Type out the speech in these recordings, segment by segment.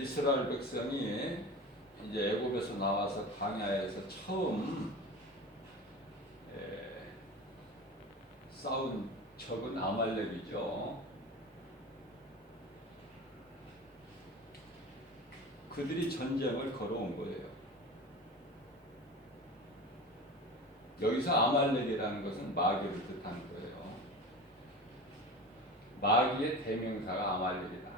이스라엘 백성이 이제 애굽에서 나와서 광야에서 처음 싸운 적은 아말렉이죠. 그들이 전쟁을 걸어온 거예요. 여기서 아말렉이라는 것은 마귀를 뜻하는 거예요. 마귀의 대명사가 아말렉이다.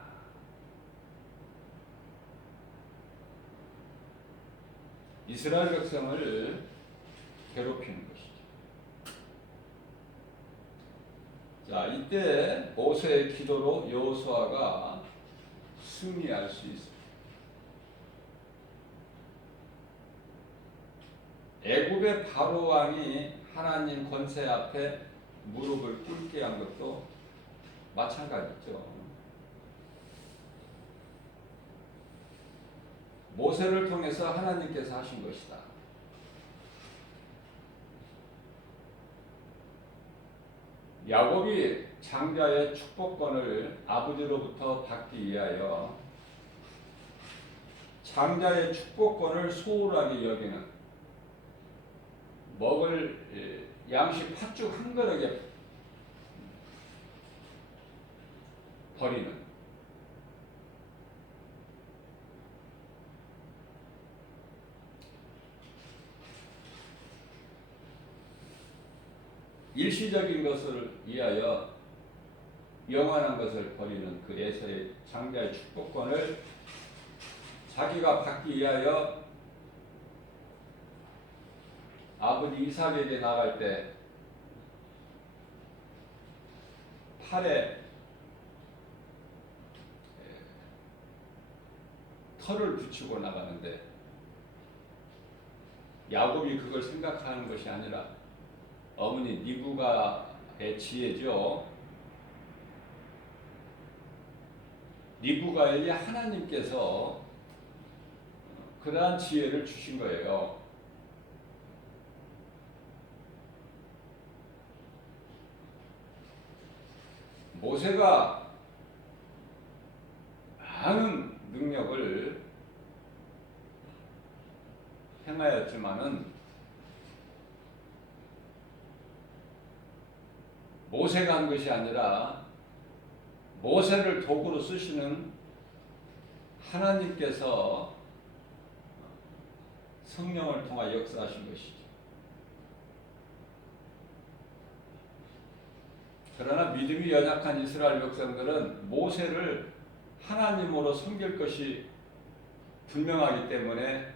이스라엘 백성을 괴롭히는 것이죠. 자, 이때 모세의 기도로 여호수아가 승리할 수 있습니다. 애굽의 바로 왕이 하나님 권세 앞에 무릎을 꿇게 한 것도 마찬가지죠. 모세를 통해서 하나님께서 하신 것이다. 야곱이 장자의 축복권을 아버지로부터 받기 위하여 장자의 축복권을 소홀하게 여기는, 먹을 양식 팥죽 한 그릇에 버리는, 일시적인 것을 위하여 영원한 것을 버리는 그 에서의 장자의 축복권을 자기가 받기 위하여 아버지 이삭에게 나갈 때 팔에 털을 붙이고 나가는데, 야곱이 그걸 생각하는 것이 아니라 어머니 리브가의 지혜죠. 리브가에게 하나님께서 그러한 지혜를 주신 거예요. 모세가 많은 능력을 행하였지만은 모세가 한 것이 아니라 모세를 도구로 쓰시는 하나님께서 성령을 통하여 역사하신 것이죠. 그러나 믿음이 연약한 이스라엘 백성들은 모세를 하나님으로 섬길 것이 분명하기 때문에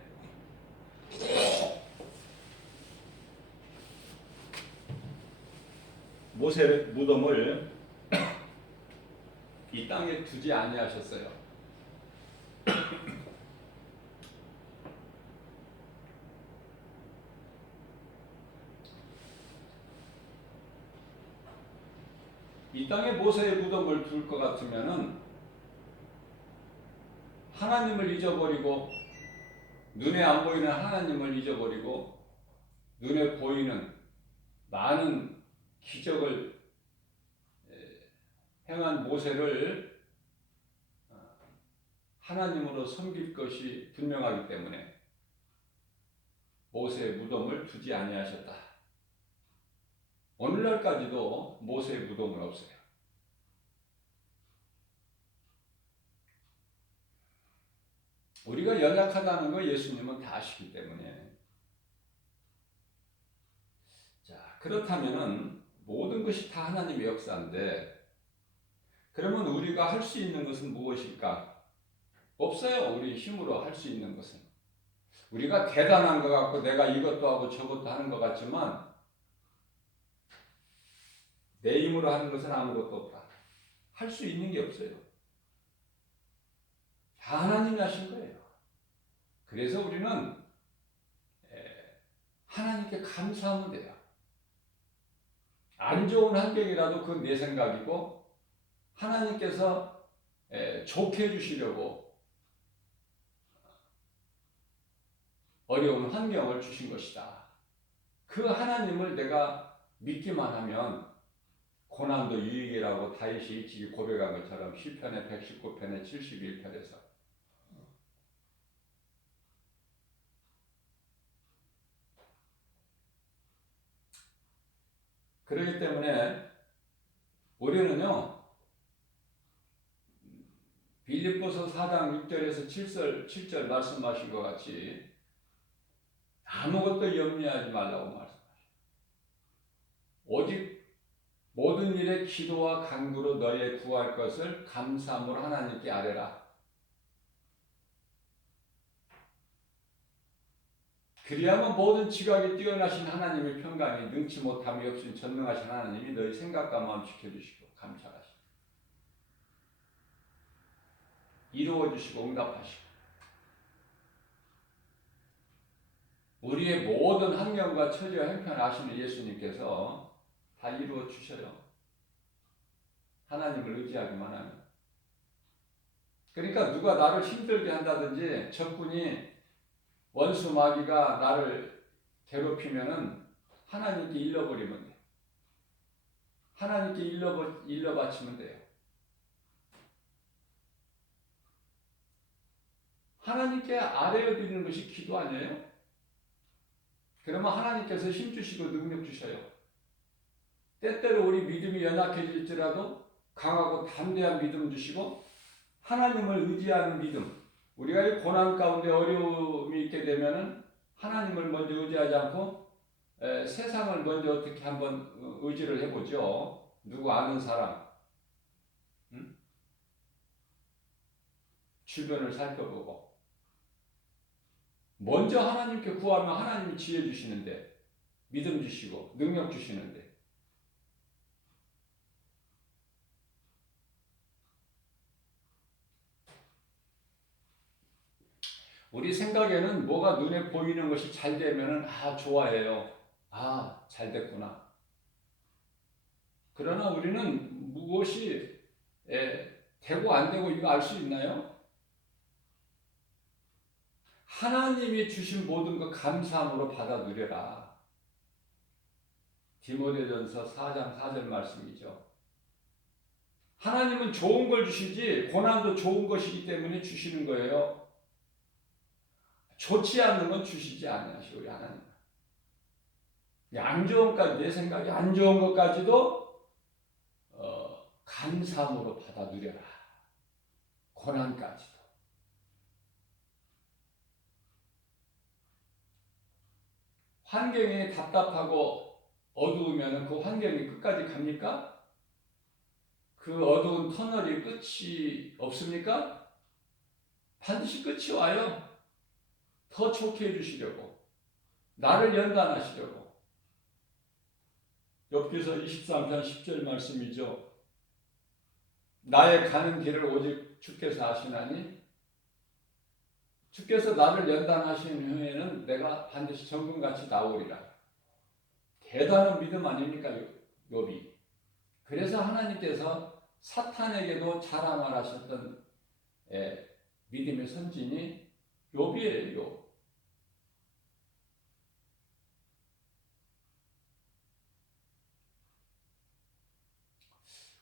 모세의 무덤을 이 땅에 두지 아니하셨어요. 이 땅에 모세의 무덤을 둘 것 같으면은 하나님을 잊어버리고, 눈에 안 보이는 하나님을 잊어버리고 눈에 보이는 많은 기적을 행한 모세를 하나님으로 섬길 것이 분명하기 때문에 모세의 무덤을 두지 아니하셨다. 오늘날까지도 모세의 무덤은 없어요. 우리가 연약하다는 거 예수님은 다 아시기 때문에. 자, 그렇다면은 모든 것이 다 하나님의 역사인데, 그러면 우리가 할 수 있는 것은 무엇일까? 없어요. 우리 힘으로 할 수 있는 것은. 우리가 대단한 것 같고 내가 이것도 하고 저것도 하는 것 같지만 내 힘으로 하는 것은 아무것도 없다. 할 수 있는 게 없어요. 다 하나님이 하신 거예요. 그래서 우리는 하나님께 감사하면 돼요. 안 좋은 환경이라도 그건 내 생각이고 하나님께서 좋게 해주시려고 어려운 환경을 주신 것이다. 그 하나님을 내가 믿기만 하면 고난도 유익이라고 다윗이 일찍이 고백한 것처럼 시편의 119편의 71편에서 그렇기 때문에 우리는요, 빌립보서 4장 6절에서 7절 말씀하신 것 같이 아무것도 염려하지 말라고 말씀하십니다. 오직 모든 일에 기도와 간구로 너희의 구할 것을 감사함으로 하나님께 아뢰라. 그리하면 모든 지각이 뛰어나신 하나님의 평강이 능치 못함이 없으신 전능하신 하나님이 너희 생각과 마음 지켜주시고 감찰하시고 이루어주시고 응답하시고 우리의 모든 환경과 처지와 형편을 아시는 예수님께서 다 이루어 주셔요. 하나님을 의지하기만 하면. 그러니까 누가 나를 힘들게 한다든지 적군이 원수 마귀가 나를 괴롭히면은 하나님께 일러버리면 돼요. 하나님께 일러 바치면 돼요. 하나님께 아뢰어 드리는 것이 기도 아니에요? 그러면 하나님께서 힘 주시고 능력 주셔요. 때때로 우리 믿음이 연약해질지라도 강하고 담대한 믿음 주시고 하나님을 의지하는 믿음. 우리가 이 고난 가운데 어려움이 있게 되면은 하나님을 먼저 의지하지 않고 세상을 먼저 어떻게 한번 의지를 해보죠. 누구 아는 사람, 주변을 살펴보고 먼저 하나님께 구하면 하나님이 지혜 주시는데 믿음 주시고 능력 주시는데 우리 생각에는 뭐가 눈에 보이는 것이 잘 되면은 좋아해요. 잘 됐구나. 그러나 우리는 무엇이 되고 안 되고 이거 알 수 있나요? 하나님이 주신 모든 것 감사함으로 받아 누려라. 디모데전서 4장 4절 말씀이죠. 하나님은 좋은 걸 주시지 고난도 좋은 것이기 때문에 주시는 거예요. 좋지 않는 건 주시지 않으시고 우리 하나님. 안 좋은 것까지 내 생각이 안 좋은 것까지도 감사함으로 받아 누려라. 고난까지도. 환경이 답답하고 어두우면 그 환경이 끝까지 갑니까? 그 어두운 터널이 끝이 없습니까? 반드시 끝이 와요. 더 좋게 해주시려고. 나를 연단하시려고. 욥기서 23장 10절 말씀이죠. 나의 가는 길을 오직 주께서 아시나니 주께서 나를 연단하신 후에는 내가 반드시 정금같이 나오리라. 대단한 믿음 아닙니까, 욥이. 그래서 하나님께서 사탄에게도 자랑하셨던 믿음의 선진이 욥이에요.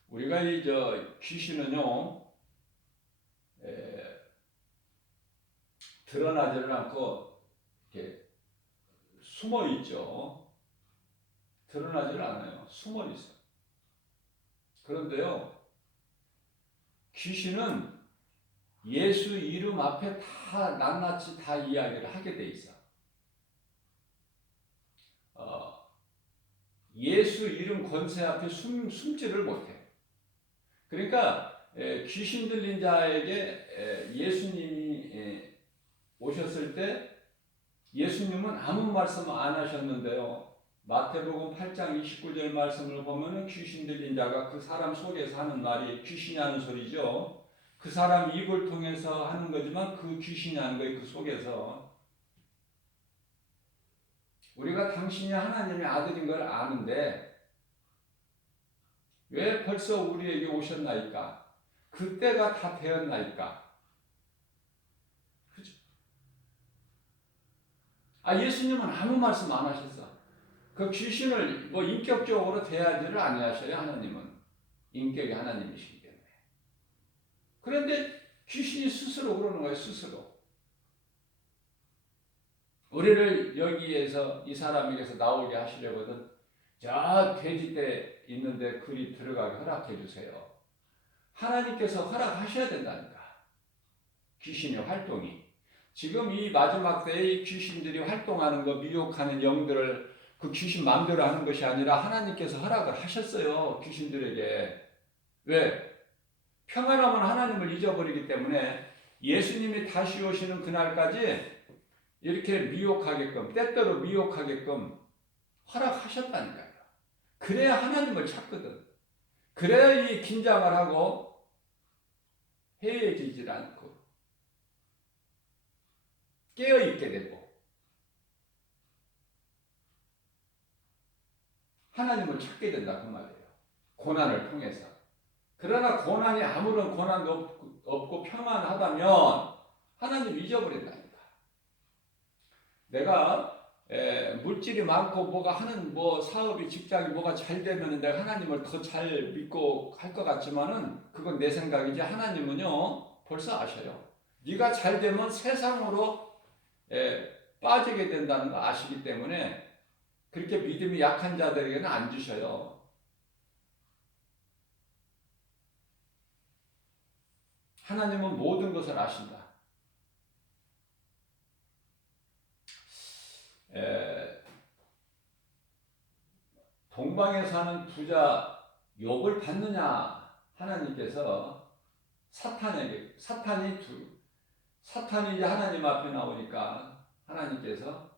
우리가 귀신은요, 드러나지를 않고 이렇게 숨어 있죠. 드러나지를 않아요. 숨어 있어요. 그런데요, 귀신은 예수 이름 앞에 다 낱낱이 다 이야기를 하게 돼 있어. 예수 이름 권세 앞에 숨지를 못해. 그러니까 귀신 들린 자에게 예수님이 오셨을 때 예수님은 아무 말씀 안 하셨는데요. 마태복음 8장 29절 말씀을 보면 귀신 들린 자가 그 사람 속에서 하는 말이 귀신이 하는 소리죠. 그 사람 입을 통해서 하는 거지만 그 귀신이 하는 거예요. 그 속에서. 우리가 당신이 하나님의 아들인 걸 아는데 왜 벌써 우리에게 오셨나이까? 그때가 다 되었나이까? 그죠? 예수님은 아무 말씀 안 하셨어. 그 귀신을 인격적으로 대하지를 아니하셔요. 하나님은 인격이 하나님이시기 때문에. 그런데 귀신이 스스로 그러는 거예요. 스스로. 우리를 여기에서 이 사람에게서 나오게 하시려거든 저 돼지떼 있는데 그리 들어가게 허락해 주세요. 하나님께서 허락하셔야 된다니까. 귀신의 활동이. 지금 이 마지막 때에 이 귀신들이 활동하는 거, 미혹하는 영들을 그 귀신 마음대로 하는 것이 아니라 하나님께서 허락을 하셨어요. 귀신들에게. 왜? 평안하면 하나님을 잊어버리기 때문에 예수님이 다시 오시는 그날까지 이렇게 미혹하게끔, 때때로 미혹하게끔 허락하셨다니까요. 그래야 하나님을 찾거든. 그래야 이 긴장을 하고 해해지질 않고 깨어있게 되고 하나님을 찾게 된다 그 말이에요. 고난을 통해서. 그러나 고난이 아무런 고난도 없고 평안하다면 하나님 잊어버린다니까. 내가 물질이 많고 뭐가 하는 뭐 사업이 직장이 뭐가 잘 되면 내가 하나님을 더 잘 믿고 할 것 같지만은 그건 내 생각이지 하나님은요 벌써 아셔요. 네가 잘 되면 세상으로 빠지게 된다는 거 아시기 때문에 그렇게 믿음이 약한 자들에게는 안 주셔요. 하나님은 모든 것을 아신다. 동방에 사는 부자 욥을 받느냐 하나님께서 사탄이 이제 하나님 앞에 나오니까 하나님께서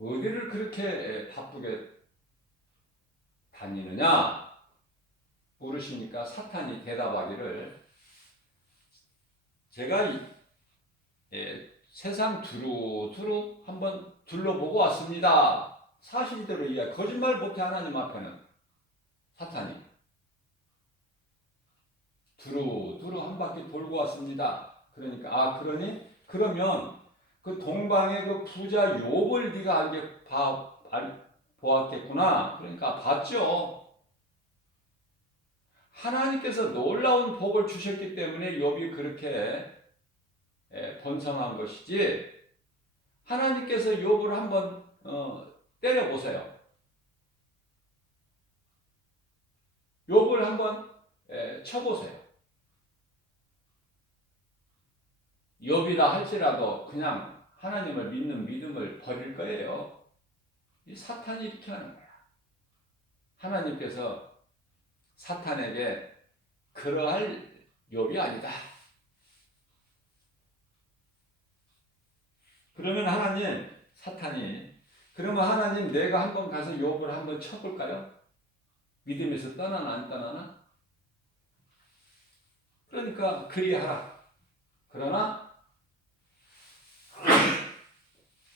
어디를 그렇게 바쁘게 다니느냐 물으시니까 사탄이 대답하기를 제가 세상 두루두루 한번 둘러보고 왔습니다. 사실대로 이야기, 거짓말 못해 하나님 앞에는 사탄이 두루두루 한 바퀴 돌고 왔습니다. 그러니까 그러면 그 동방의 그 부자 욥을 네가 보았겠구나. 그러니까 봤죠. 하나님께서 놀라운 복을 주셨기 때문에 욥이 그렇게 번성한 것이지. 하나님께서 욥을 한번 때려보세요. 욥을 한번 쳐보세요. 욥이라 할지라도 그냥 하나님을 믿는 믿음을 버릴 거예요. 이 사탄이 이렇게 하는 거야. 하나님께서 사탄에게 그러할 욥이 아니다. 그러면 그러면 하나님 내가 한번 가서 욥을 한번 쳐볼까요? 믿음에서 떠나나 안 떠나나? 그러니까 그리하라. 그러나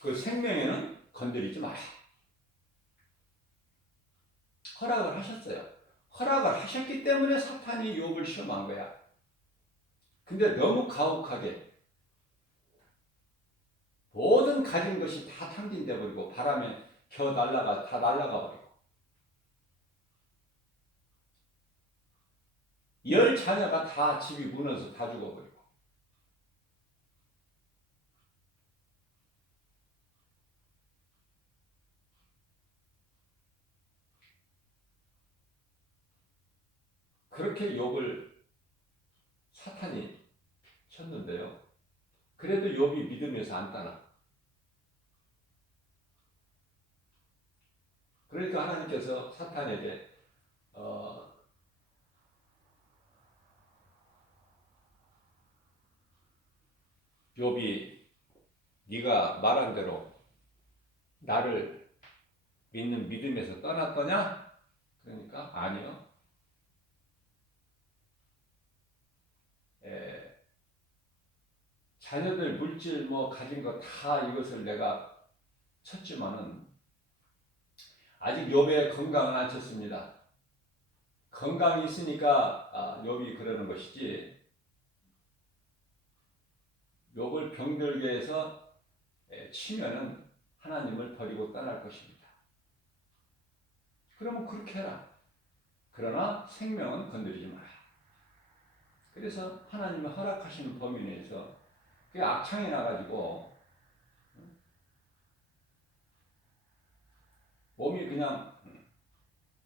그 생명에는 건드리지 마라. 허락을 하셨어요. 허락을 하셨기 때문에 사탄이 욥을 시험한 거야. 근데 너무 가혹하게 모든 가진 것이 다 탕진돼 버리고 바람에 다 날아가 버리고 10 자녀가 다 집이 무너져 다 죽어버리고 그렇게 욥을 사탄이 쳤는데요. 그래도 욥이 믿음에서 안 떠나. 그러니까 하나님께서 사탄에게 욥이 네가 말한 대로 나를 믿는 믿음에서 떠났더냐? 그러니까 아니요. 자녀들 물질 뭐 가진 거 다 이것을 내가 쳤지만은 아직 욥의 건강은 안 쳤습니다. 건강이 있으니까 욥이 그러는 것이지 욥을 병들게 해서 치면은 하나님을 버리고 떠날 것입니다. 그러면 그렇게 해라. 그러나 생명은 건드리지 마라. 그래서 하나님이 허락하시는 범위 내에서 그 악창이 나가지고 몸이 그냥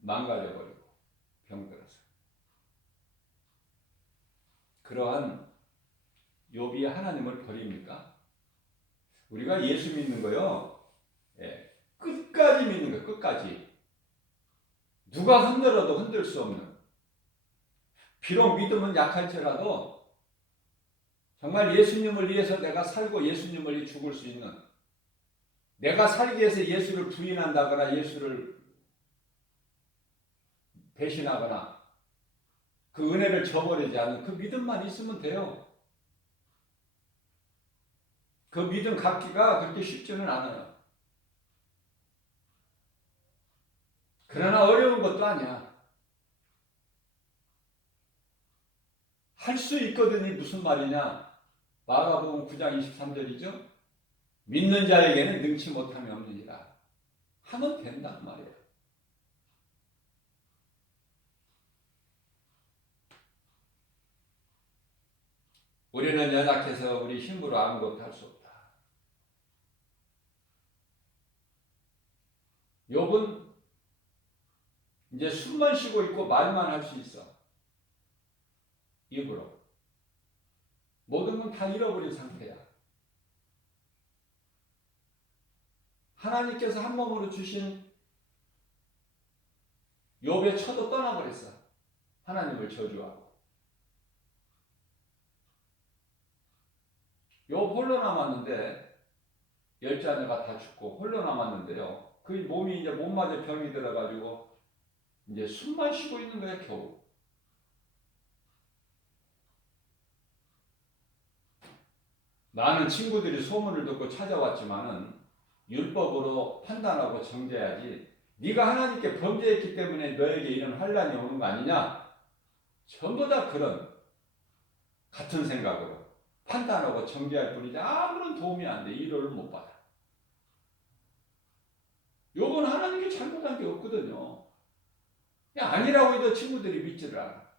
망가져버리고 병들어서. 그러한 욥이 하나님을 버립니까? 우리가 예수 믿는 거요, 예, 끝까지 믿는 거예요. 끝까지. 누가 흔들어도 흔들 수 없는. 비록 믿음은 약할지라도 정말 예수님을 위해서 내가 살고 예수님을 위해 죽을 수 있는, 내가 살기 위해서 예수를 부인한다거나 예수를 배신하거나 그 은혜를 저버리지 않는 그 믿음만 있으면 돼요. 그 믿음 갖기가 그렇게 쉽지는 않아요. 그러나 어려운 것도 아니야. 할 수 있거든요. 무슨 말이냐? 마가복음 9장 23절이죠. 믿는 자에게는 능치 못함이 없느니라. 하면 된단 말이에요. 우리는 연약해서 우리 힘으로 아무것도 할 수 없다. 욥은 이제 숨만 쉬고 있고 말만 할 수 있어. 입으로. 모든 건 다 잃어버린 상태야. 하나님께서 한 몸으로 주신 욥의 처도 떠나버렸어. 하나님을 저주하고. 욥 홀로 남았는데, 열 자녀가 다 죽고 홀로 남았는데요. 그 몸이 이제 몸마저 병이 들어가지고 이제 숨만 쉬고 있는 거야, 겨우. 많은 친구들이 소문을 듣고 찾아왔지만은 율법으로 판단하고 정죄해야지. 네가 하나님께 범죄했기 때문에 너에게 이런 환란이 오는 거 아니냐? 전부 다 그런 같은 생각으로 판단하고 정죄할 뿐이지 아무런 도움이 안 돼. 위로를 못 받아. 요건 하나님께 잘못한 게 없거든요. 그냥 아니라고 해도 친구들이 믿지를 않아.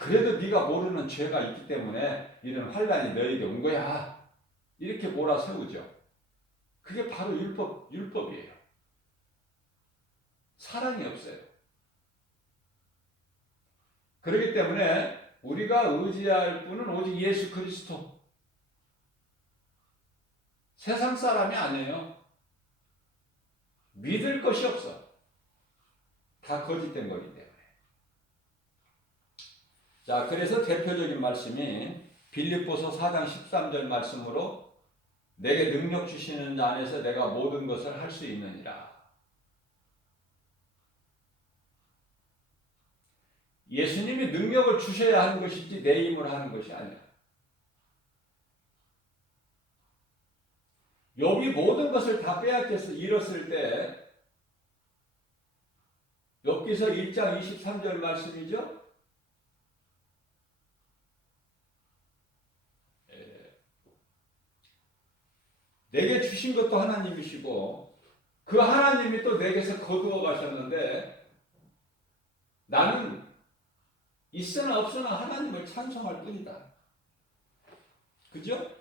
그래도 네가 모르는 죄가 있기 때문에 이런 환란이 너에게 온 거야. 이렇게 몰아세우죠. 그게 바로 율법이에요. 사랑이 없어요. 그렇기 때문에 우리가 의지할 분은 오직 예수 그리스도. 세상 사람이 아니에요. 믿을 것이 없어. 다 거짓된 거기 때문에. 자, 그래서 대표적인 말씀이 빌립보서 4장 13절 말씀으로 내게 능력 주시는 자 안에서 내가 모든 것을 할 수 있느니라. 예수님이 능력을 주셔야 하는 것이지 내 힘으로 하는 것이 아니야. 욥이 모든 것을 다 빼앗겨서 잃었을 때 욥기서 1장 23절 말씀이죠. 내게 주신 것도 하나님이시고 그 하나님이 또 내게서 거두어 가셨는데 나는 있으나 없으나 하나님을 찬송할 뿐이다. 그죠?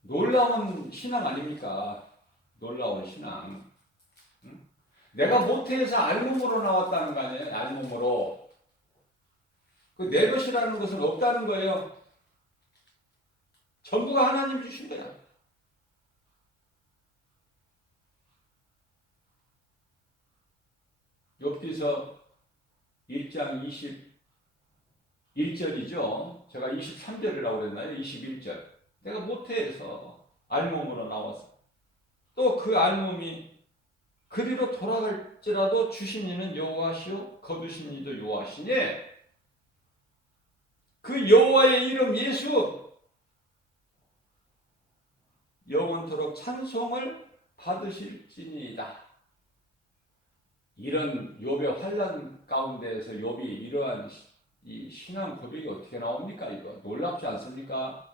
놀라운 신앙 아닙니까? 놀라운 신앙. 응? 내가 모태에서 알몸으로 나왔다는 거 아니에요? 알몸으로. 그 내 것이라는 것은 없다는 거예요. 전부가 하나님 주신 거야. 욥기서 1장 21절이죠. 제가 23절이라고 그랬나요? 21절. 내가 모태에서 알몸으로 나와서 또 그 알몸이 그리로 돌아갈지라도 주신 이는 여호와시요 거두신 이도 여호와시니 그 여호와의 이름 예수 영원토록 찬송을 받으실지니이다. 이런 욥의 환난 가운데에서 욥이 이러한 이 신앙 고백이 어떻게 나옵니까? 이거 놀랍지 않습니까?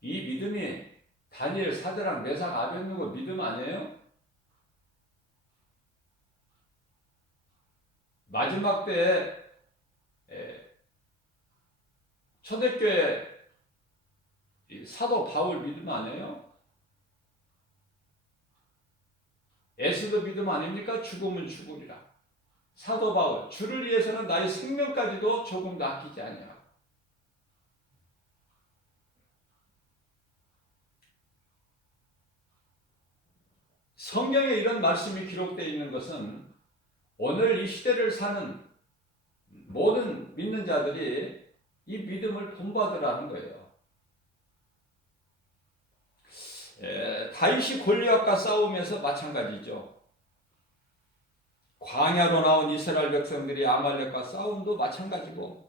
이 믿음이 다니엘, 사드락, 메삭, 아벳느고 믿음 아니에요? 마지막 때에 초대교회 사도 바울 믿음 아니에요? 에스더 믿음 아닙니까? 죽으면 죽으리라. 사도 바울, 주를 위해서는 나의 생명까지도 조금도 아끼지 아니하고. 성경에 이런 말씀이 기록되어 있는 것은 오늘 이 시대를 사는 모든 믿는 자들이 이 믿음을 본받으라는 거예요. 다윗이 골리앗과 싸우면서 마찬가지죠. 광야로 나온 이스라엘 백성들이 아말렉과 싸움도 마찬가지고,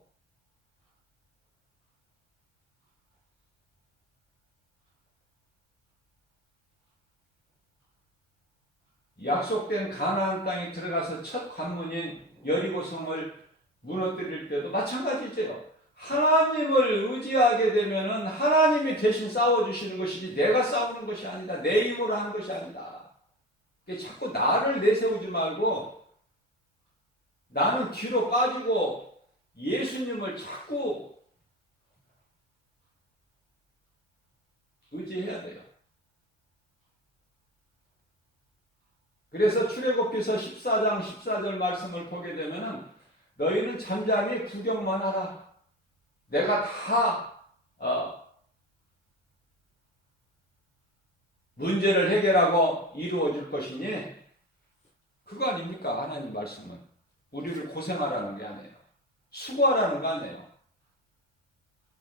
약속된 가나안 땅에 들어가서 첫 관문인 여리고성을 무너뜨릴 때도 마찬가지죠. 하나님을 의지하게 되면은 하나님이 대신 싸워주시는 것이지 내가 싸우는 것이 아니다. 내 힘으로 하는 것이 아니다. 자꾸 나를 내세우지 말고 나는 뒤로 빠지고 예수님을 자꾸 의지해야 돼요. 그래서 출애굽기서 14장 14절 말씀을 보게 되면은 너희는 잠잠히 구경만 하라. 내가 다 문제를 해결하고 이루어 줄 것이니, 그거 아닙니까? 하나님 말씀은 우리를 고생하라는 게 아니에요. 수고하라는 거 아니에요.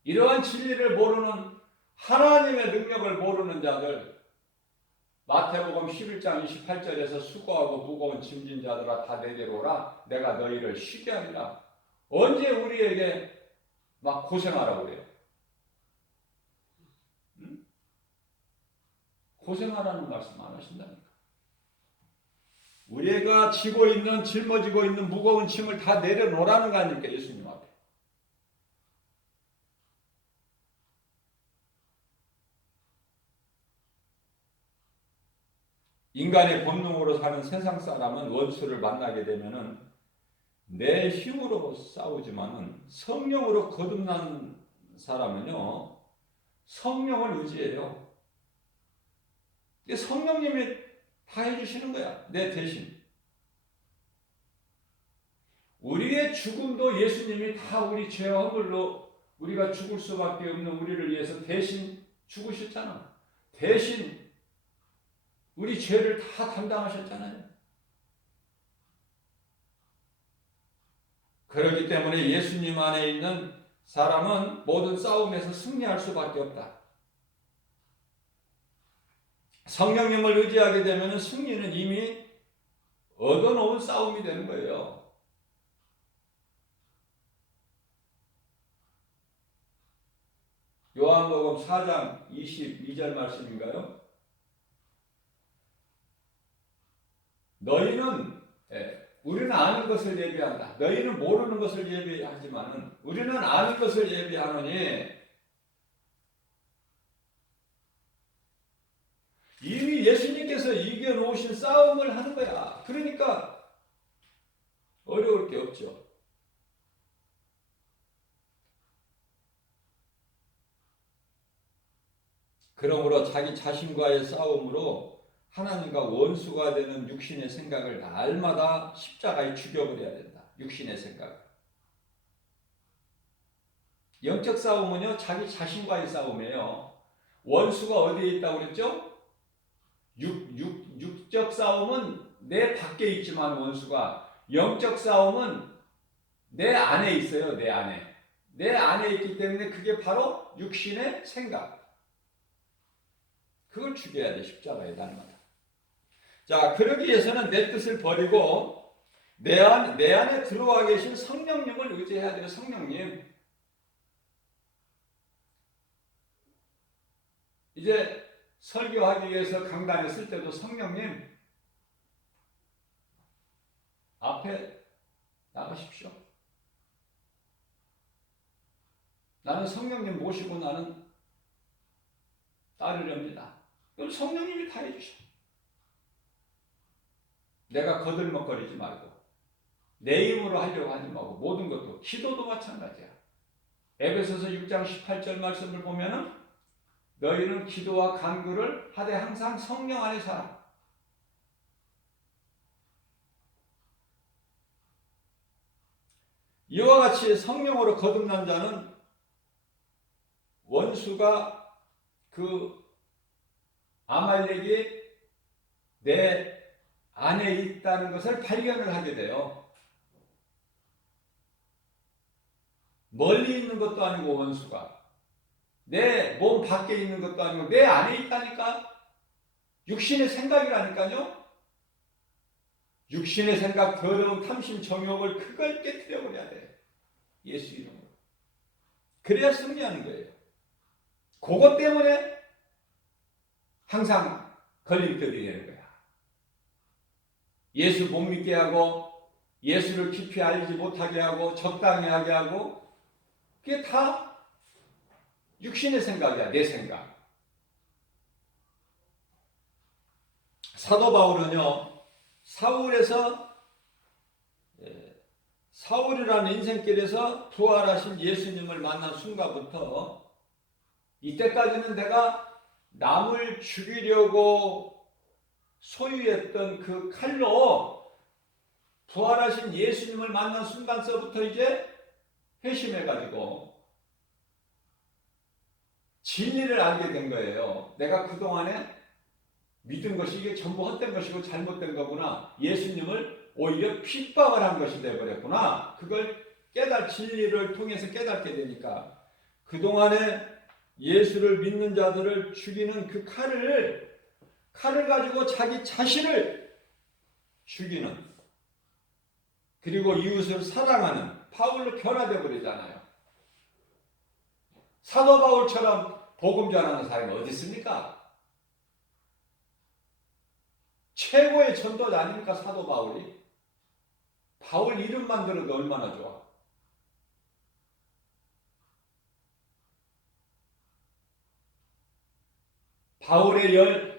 이러한 진리를 모르는, 하나님의 능력을 모르는 자들, 마태복음 11장 28절에서 수고하고 무거운 짐진 자들아 다 내게로 오라. 내가 너희를 쉬게 하리라. 언제 우리에게 막 고생하라고 그래요? 응? 고생하라는 말씀 안 하신다니까. 우리가 지고 있는, 짊어지고 있는 무거운 짐을 다 내려놓으라는 거 아닙니까? 예수님 앞에. 인간의 본능으로 사는 세상 사람은 원수를 만나게 되면은 내 힘으로 싸우지만은 성령으로 거듭난 사람은요, 성령을 의지해요. 성령님이 다 해주시는 거야. 내 대신. 우리의 죽음도 예수님이 다 우리 죄와 허물로 우리가 죽을 수밖에 없는 우리를 위해서 대신 죽으셨잖아. 대신 우리 죄를 다 담당하셨잖아요. 그렇기 때문에 예수님 안에 있는 사람은 모든 싸움에서 승리할 수밖에 없다. 성령님을 의지하게 되면 승리는 이미 얻어놓은 싸움이 되는 거예요. 요한복음 4장 22절 말씀인가요? 너희는, 우리는 아는 것을 예비한다. 너희는 모르는 것을 예비하지만은 우리는 아는 것을 예비하노니, 이미 예수님께서 이겨놓으신 싸움을 하는 거야. 그러니까 어려울 게 없죠. 그러므로 자기 자신과의 싸움으로 하나님과 원수가 되는 육신의 생각을 날마다 십자가에 죽여버려야 된다. 육신의 생각. 영적 싸움은요, 자기 자신과의 싸움이에요. 원수가 어디에 있다고 그랬죠? 육적 싸움은 내 밖에 있지만 원수가, 영적 싸움은 내 안에 있어요. 내 안에. 내 안에 있기 때문에 그게 바로 육신의 생각. 그걸 죽여야 돼. 십자가에 날마다. 자, 그러기 위해서는 내 뜻을 버리고 내 안에 들어와 계신 성령님을 의지해야 돼요. 성령님. 이제 설교하기 위해서 강단에 쓸 때도 성령님 앞에 나가십시오. 나는 성령님 모시고 나는 따르렵니다. 그럼 성령님이 다 해주셔. 내가 거들먹거리지 말고 내 힘으로 하려고 하지 말고, 모든 것도, 기도도 마찬가지야. 에베소서 6장 18절 말씀을 보면은 너희는 기도와 간구를 하되 항상 성령 안에 살아. 이와 같이 성령으로 거듭난 자는 원수가 그 아말렉이 내 안에 있다는 것을 발견을 하게 돼요. 멀리 있는 것도 아니고 원수가 내 몸 밖에 있는 것도 아니고 내 안에 있다니까. 육신의 생각이라니까요. 육신의 생각, 더러운 탐심, 정욕을 그걸 깨뜨려 버려야 돼. 예수 이름으로. 그래야 승리하는 거예요. 그것 때문에 항상 걸림돌이 되는 거야. 예수 못 믿게 하고 예수를 깊이 알지 못하게 하고 적당히 하게 하고 그게 다 육신의 생각이야. 내 생각. 사도 바울은요, 사울이라는 인생길에서 부활하신 예수님을 만난 순간부터 이때까지는 내가 남을 죽이려고 소유했던 그 칼로 부활하신 예수님을 만난 순간서부터 이제 회심해가지고 진리를 알게 된 거예요. 내가 그동안에 믿은 것이 이게 전부 헛된 것이고 잘못된 거구나. 예수님을 오히려 핍박을 한 것이 되어버렸구나. 그걸 진리를 통해서 깨닫게 되니까 그동안에 예수를 믿는 자들을 죽이는 그 칼을 가지고 자기 자신을 죽이는, 그리고 이웃을 사랑하는 바울로 변화되어 버리잖아요. 사도 바울처럼 복음 전하는 사람이 어디 있습니까? 최고의 전도자 아닙니까? 사도 바울이. 바울 이름만 들어도 얼마나 좋아.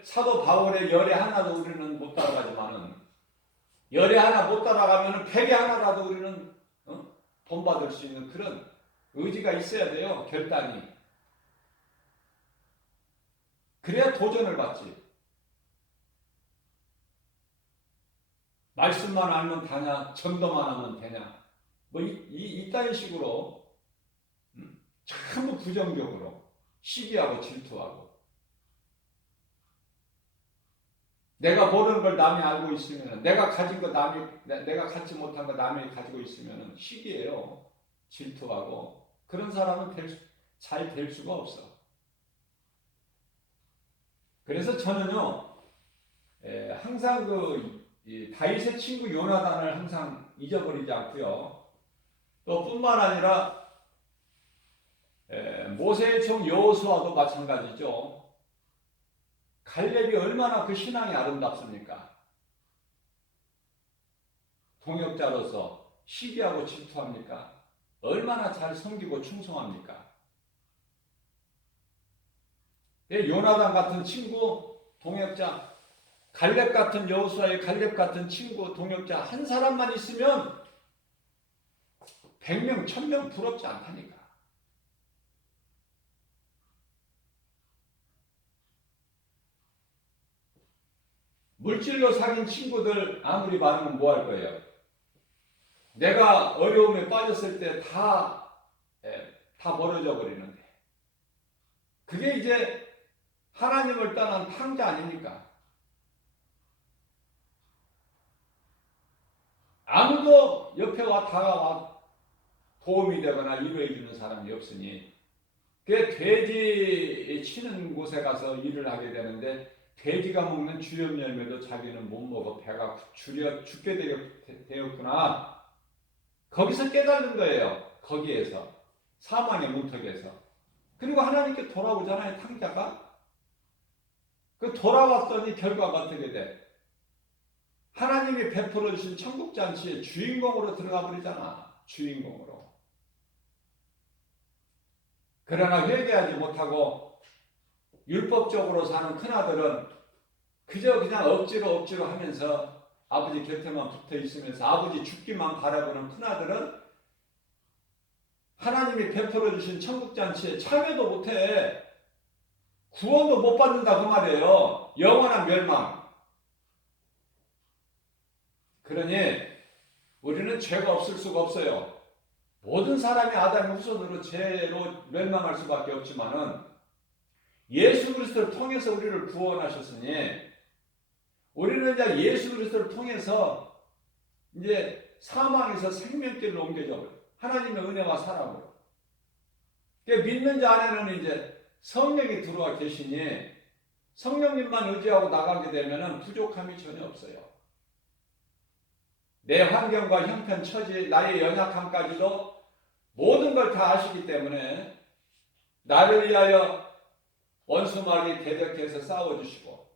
사도 바울의 열에 하나도 우리는 못 따라가지만은, 열에 하나 못 따라가면은 백에 하나라도 우리는 본받을 수 있는 그런 의지가 있어야 돼요. 결단이. 그래야 도전을 받지. 말씀만 알면 다냐, 전도만 하면 되냐, 뭐 이따위 식으로 전부 부정적으로 시기하고 질투하고, 내가 모르는 걸 남이 알고 있으면, 내가 가진 거 내가 갖지 못한 거 남이 가지고 있으면 시기예요. 질투하고. 그런 사람은 잘 될 수가 없어. 그래서 저는요, 항상 다윗의 친구 요나단을 항상 잊어버리지 않고요. 또 뿐만 아니라 모세의 종 여호수아도 마찬가지죠. 갈렙이 얼마나 그 신앙이 아름답습니까? 동역자로서 시기하고 질투합니까? 얼마나 잘 섬기고 충성합니까? 요나단 같은 친구, 동역자, 갈렙 같은 여호수아의 갈렙 같은 친구, 동역자 한 사람만 있으면 100명, 1000명 부럽지 않다니까. 물질로 사귄 친구들 아무리 많으면 뭐 할 거예요? 내가 어려움에 빠졌을 때 다 벌어져 버리는데. 그게 이제 하나님을 떠난 탕자 아닙니까? 아무도 옆에 다가와 도움이 되거나 위로해 주는 사람이 없으니, 그 돼지 치는 곳에 가서 일을 하게 되는데, 돼지가 먹는 주염 열매도 자기는 못 먹어. 배가 죽게 되었구나. 거기서 깨닫는 거예요. 거기에서. 사망의 문턱에서. 그리고 하나님께 돌아오잖아요. 탕자가. 그 돌아왔더니 결과가 어떻게 돼? 하나님이 베풀어 주신 천국잔치의 주인공으로 들어가 버리잖아. 주인공으로. 그러나 회개하지 못하고 율법적으로 사는 큰아들은 그저 그냥 억지로 하면서 아버지 곁에만 붙어 있으면서 아버지 죽기만 바라보는 큰아들은 하나님이 베풀어 주신 천국잔치에 참여도 못해. 구원도 못 받는다 그 말이에요. 영원한 멸망. 그러니 우리는 죄가 없을 수가 없어요. 모든 사람이 아담의 후손으로 죄로 멸망할 수밖에 없지만은 예수 그리스도를 통해서 우리를 구원하셨으니 우리는 이제 예수 그리스도를 통해서 이제 사망에서 생명길로 옮겨져 버려요. 하나님의 은혜와 사랑으로. 그러니까 믿는 자 안에는 이제 성령이 들어와 계시니 성령님만 의지하고 나가게 되면 부족함이 전혀 없어요. 내 환경과 형편, 처지, 나의 연약함까지도 모든 걸 다 아시기 때문에 나를 위하여 원수마귀 대적해서 싸워주시고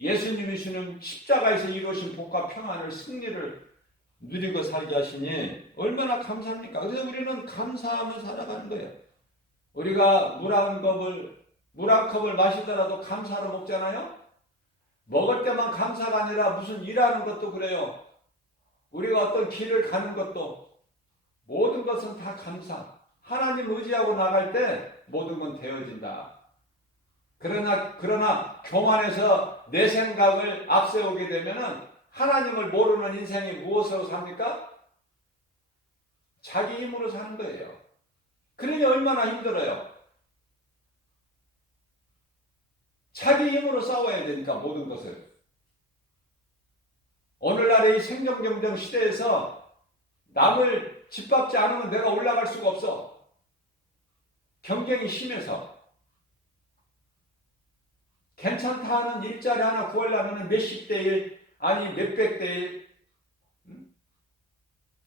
예수님이 주는 십자가에서 이루어진 복과 평안을 승리를 누리고 살게 하시니 얼마나 감사합니까? 그래서 우리는 감사하며 살아가는 거예요. 우리가 물 한 컵을 마시더라도 감사로 먹잖아요. 먹을 때만 감사가 아니라 무슨 일하는 것도 그래요. 우리가 어떤 길을 가는 것도 모든 것은 다 감사. 하나님 의지하고 나갈 때 모든 건 되어진다. 그러나 교만해서 내 생각을 앞세우게 되면은 하나님을 모르는 인생이 무엇으로 삽니까? 자기 힘으로 사는 거예요. 그러니 얼마나 힘들어요. 자기 힘으로 싸워야 되니까 모든 것을. 오늘날의 이 생존경쟁 시대에서 남을 짓밟지 않으면 내가 올라갈 수가 없어. 경쟁이 심해서. 괜찮다 하는 일자리 하나 구하려면 몇십 대 일, 아니 몇백 대 일.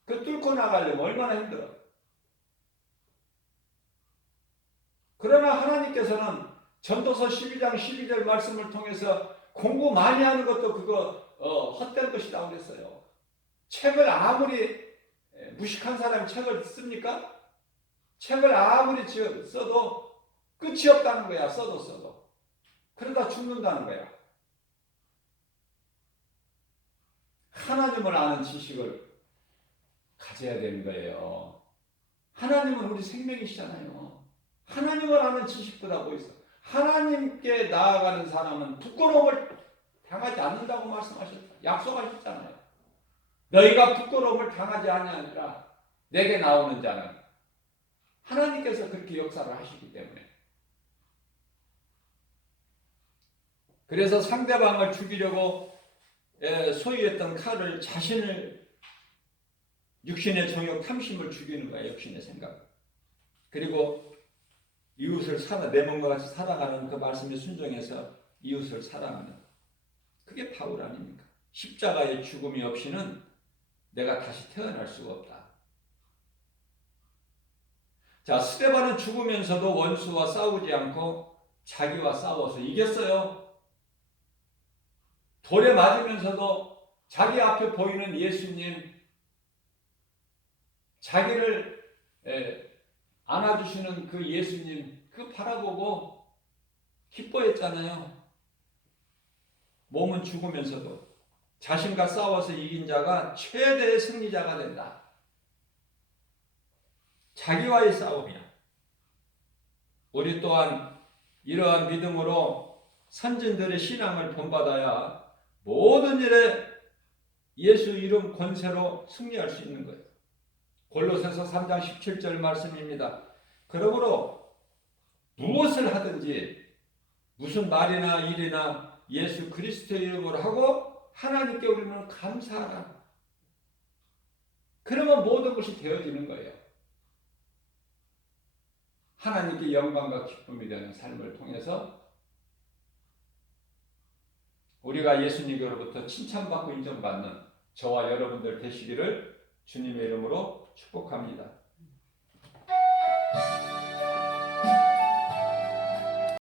그 뚫고 나가려면 얼마나 힘들어. 그러나 하나님께서는 전도서 12장 12절 말씀을 통해서 공부 많이 하는 것도 그거 헛된 것이라고 그랬어요. 책을 아무리 무식한 사람이 책을 씁니까? 책을 아무리 써도 끝이 없다는 거야. 써도. 그러다 죽는다는 거야. 하나님을 아는 지식을 가져야 되는 거예요. 하나님은 우리 생명이시잖아요. 하나님을 아는 지식보다 뭐 있어? 하나님께 나아가는 사람은 부끄러움을 당하지 않는다고 약속하셨잖아요. 너희가 부끄러움을 당하지 아니하니라 내게 나오는 자는 하나님께서 그렇게 역사를 하시기 때문에. 그래서 상대방을 죽이려고 소유했던 칼을 자신을 육신의 정욕 탐심을 죽이는 거야. 육신의 생각. 그리고 이웃을 내 몸과 같이 사랑하는 그 말씀에 순종해서 이웃을 사랑하는, 그게 바울 아닙니까? 십자가의 죽음이 없이는 내가 다시 태어날 수가 없다. 자, 스데반은 죽으면서도 원수와 싸우지 않고 자기와 싸워서 이겼어요. 돌에 맞으면서도 자기 앞에 보이는 예수님, 자기를 안아주시는 그 예수님, 그 바라보고 기뻐했잖아요. 몸은 죽으면서도 자신과 싸워서 이긴 자가 최대의 승리자가 된다. 자기와의 싸움이야. 우리 또한 이러한 믿음으로 선진들의 신앙을 본받아야 모든 일에 예수 이름 권세로 승리할 수 있는 거예요. 골로새서 3장 17절 말씀입니다. 그러므로 무엇을 하든지 무슨 말이나 일이나 예수 그리스도의 이름으로 하고 하나님께 우리는 감사하라. 그러면 모든 것이 되어지는 거예요. 하나님께 영광과 기쁨이 되는 삶을 통해서 우리가 예수님으로부터 칭찬받고 인정받는 저와 여러분들 되시기를 주님의 이름으로 축복합니다.